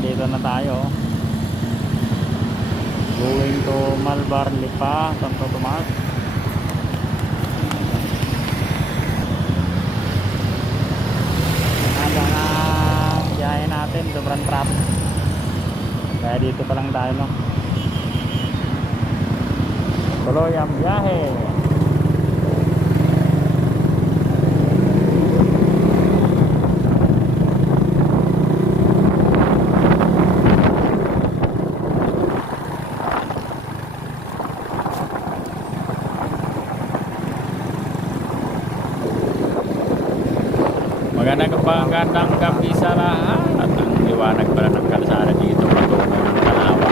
dito na tayo. Going to Malbar Lipa, Santo Tomas. Hanggang na biyahe natin, sobrang traffic. Kaya dito pa lang tayo, no? Tuloy ang biyahe. Magandang magandang gabi sa lahat. At ang liwanag pala ng kalsada dito patungo ng Tanawa.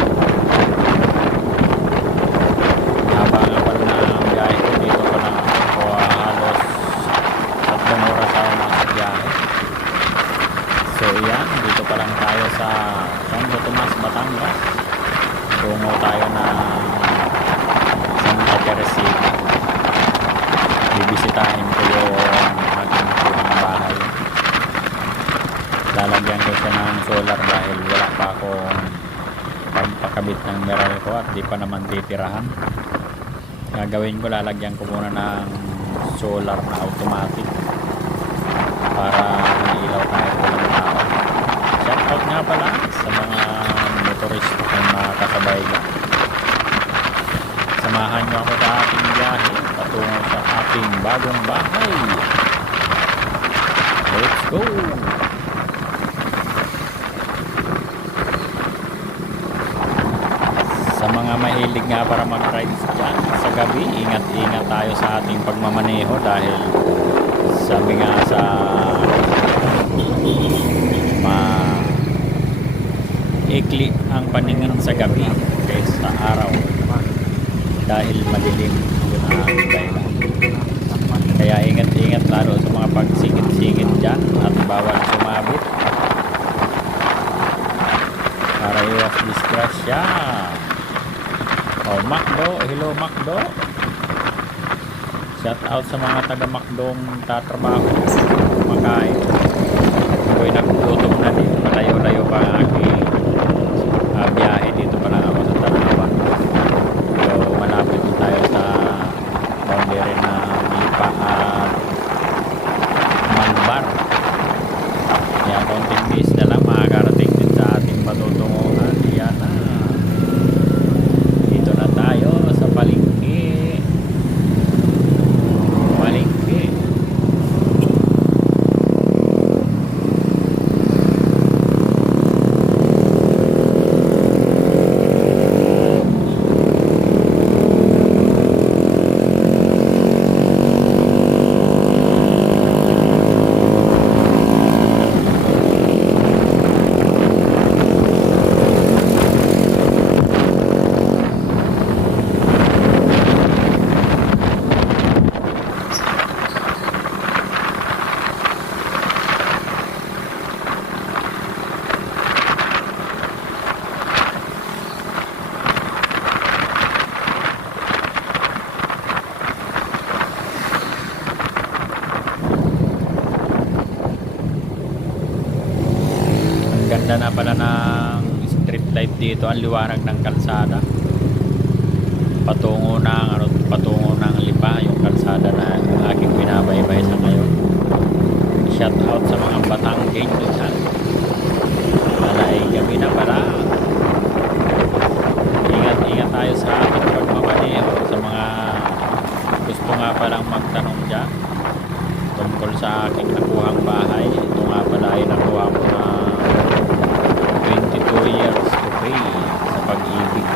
Haba nga pala na ang biyahe ko dito pa lang ako ah, halos tatlong oras ako nasa biyahe. So yan, dito pa lang tayo sa Santo Tomas, Batangas. Tungo tayo na Santa Teresita. Bibisitahin ko yung aking punang bahay. Lalagyan ko siya ng solar dahil wala pa akong pagpakabit ng meral ko at di pa naman titirahan. Gagawin ko, lalagyan ko muna ng solar na automatic para ilaw tayo walang tao. Shoutout nga pala sa mga motorista na makakasabay ko. Samahan niyo ako sa aking biyahe patungo sa aking bagong bahay. Let's go! Sa mga mahilig nga para mag-rides dyan sa gabi, ingat-ingat tayo sa ating pagmamaneho dahil sabi nga sa ma ikli ang paningin sa gabi kaysa sa araw dahil madilim yun ang dahilan. Kaya ingat-ingat lalo sa mga pagsingit-singit dyan at bawal sumabit para iwas disgrasya. Oh, Macdo, hello Macdo. Shout out sa mga taga Macdong tatrabaho, kumakain. Ako'y nagugutom na din, malayo-layo pa ang aking ah, biyahe dito pa lang ako sa Tanawa. So, malapit na tayo sa boundary na Lipa at Malbar. Kaya konting bis na lang makakarating din sa ating patutunguhan. Yan na. Dito na tayo sa palengke. Palengke. Ang ganda na pala ng street light dito, ang liwanag ng kalsada. Patungo ng ano, patungo ng lipa yung kalsada na aking binabaybay sa ngayon. Shout out sa mga batang game dyan. Malay gabi na pala. Ingat-ingat tayo sa ating pagmamaneho sa mga gusto nga palang magtanong dyan tungkol sa aking nakuhang bahay. Ito nga pala ay nakuha ko na 22 years to pay sa pag-ibig.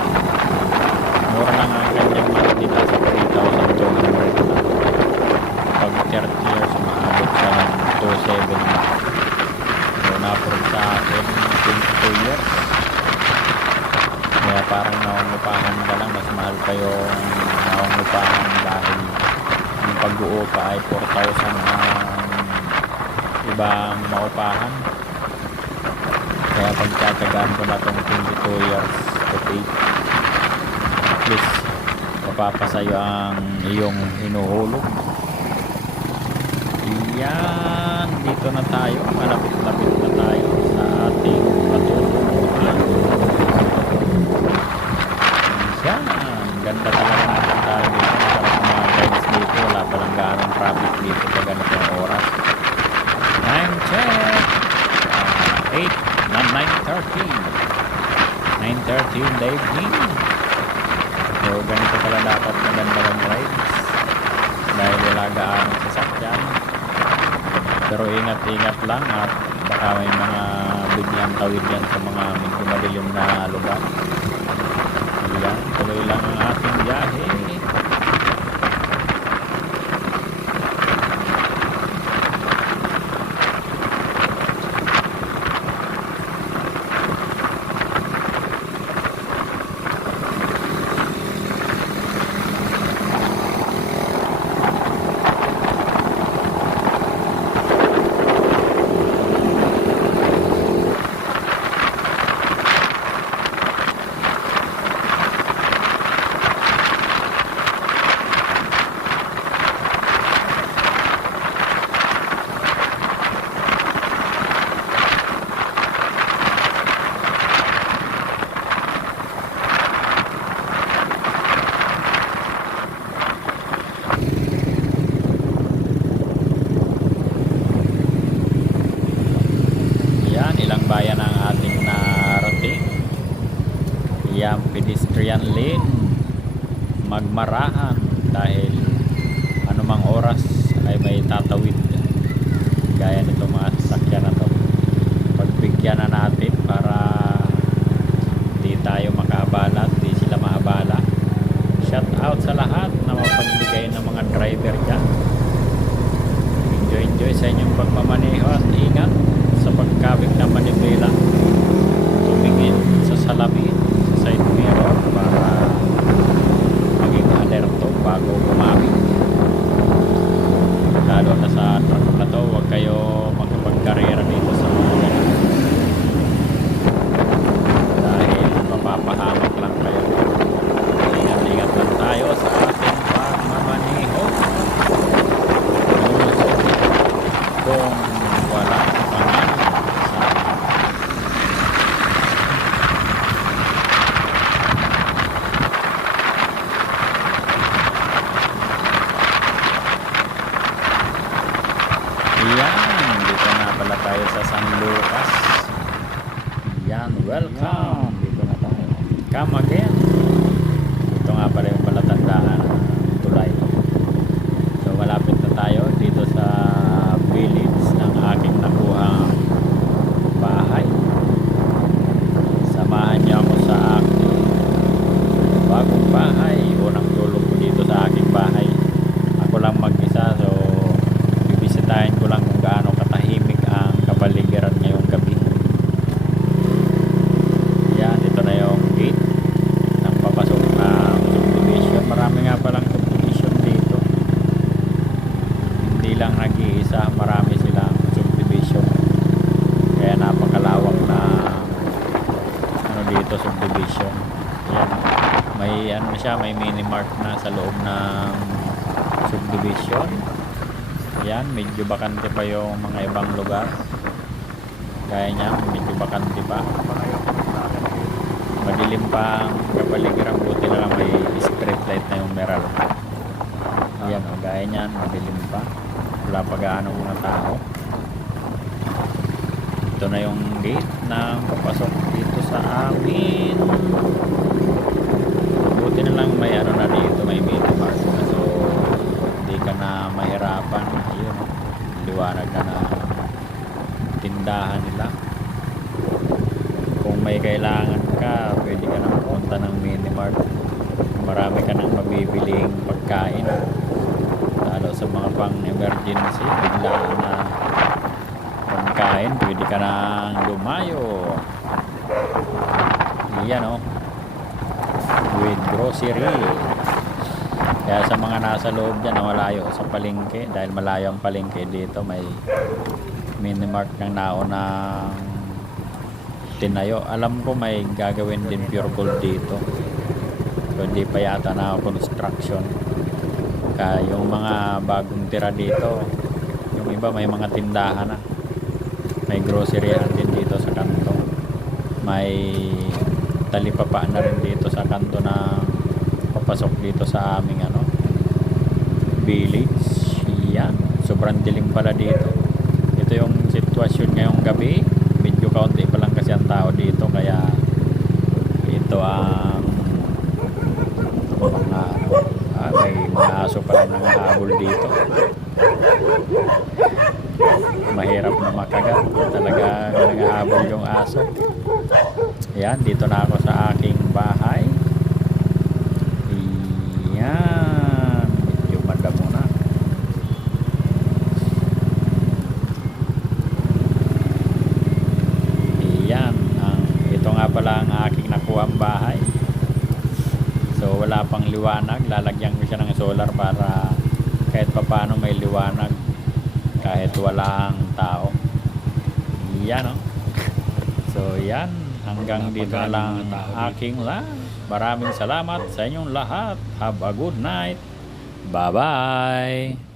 Mura lang ang kanyang monthly nasa 3,200 na. Pag 30 years, maabot sa 2,700 na. So, na-approve sa akin 22 years. Kaya parang naungupahan ka lang, mas mahal pa yung naungupahan dahil ang pag-uupa ay 4,000 ang ibang maupahan. Kaya pagtatagaan ko na itong 22 years to pay. At least, mapapasayo ang iyong hinuhulog. Yan, dito na tayo. Malapit-lapit na tayo dito pag ano pang oras. Time check! Uh, 8, 9.13. 9.30 yung live. So, ganito pala dapat maganda ang rides. Dahil wala gaanong sasakyan. Pero ingat-ingat lang at baka may mga biglang tawid yan sa mga medyo madilim na lugar. Lane. Magmarahan dahil anumang oras ay may tatawid. Gaya nito mga sasakyan na to. Pagbigyan na natin para di tayo makaabala at di sila maabala. Shout out sa lahat na mapagbigay ng mga driver dyan. Enjoy enjoy sa inyong pagmamaneho at ingat sa pagkawig ng manibela. Tumingin sa salamin, sa side mirror para maging alerto bago kumawig. Lalo na sa truck na to, huwag kayo makipagkarera dito sa mga ganito. Dahil mapapahamak lang kayo. Ingat-ingat lang tayo sa ating pagmamaneho. Kung wala pangalan sa Yan, dito na pala tayo sa San Lucas. Yan, welcome. Dito na tayo. Come again. Ito nga pala yung palatandaan tulay. So malapit na tayo dito sa village ng aking nakuhang bahay. Samahan niyo ako sa aking bagong bahay. Unang tulog ko dito sa aking bahay. Ako lang mag-isa so bibisitahin ko lang kung gaano katahimik ang kapaligiran ngayong gabi. Yan, ito na yung gate ng papasok ng subdivision. Marami nga palang subdivision dito. Hindi lang nag-iisa, marami silang subdivision. Kaya napakalawak na ano dito subdivision. Yan. May ano siya, may mini mart na sa loob ng subdivision. Yan, medyo bakante pa yung mga ibang lugar. Gaya niya, medyo bakante pa. Madilim pa kapaligiran, buti na lang may street light na yung meral. Yan, o, gaya niyan, madilim pa. Wala pa gaano mga tao. Ito na yung gate ng papasok dito sa amin. Buti na lang may ano na dito, may mart na. So, hindi ka na mahirapan. Ayun, liwanag na na tindahan nila. Kung may kailangan ka, pwede ka na pumunta ng mini mart. Marami ka nang mabibiling pagkain. Lalo sa mga pang emergency, bigla na pagkain, pwede ka nang lumayo. Yan oh. With grocery. Kaya sa mga nasa loob dyan na malayo sa palengke, dahil malayo ang palengke dito, may mini-mart ng naunang tinayo. Alam ko may gagawin din pure gold dito. So, hindi pa yata na construction. Kaya yung mga bagong tira dito, iba may mga tindahan na. May groceryahan din dito sa kanto. May talipapa na rin dito sa kanto na papasok dito sa aming ano village. Yan sobrang dilim pala dito. Ito yung sitwasyon ngayong gabi. Medyo kaunti pa lang kasi ang tao dito kaya ito ang mga ah, may mga aso pa lang nang dito. Mahirap na makagat. Talaga nangahabol yung aso. Yan, dito na ako sa aking bahay. Yan. Medyo madamo na. Yan. Ang, ito nga pala ang aking nakuhang bahay. So wala pang liwanag. Lalagyan ko siya ng solar para kahit papano may liwanag kahit walang tao. Yan oh. So yan. Hanggang dito na lang aking live. Maraming salamat sa inyong lahat. Have a good night. Bye-bye.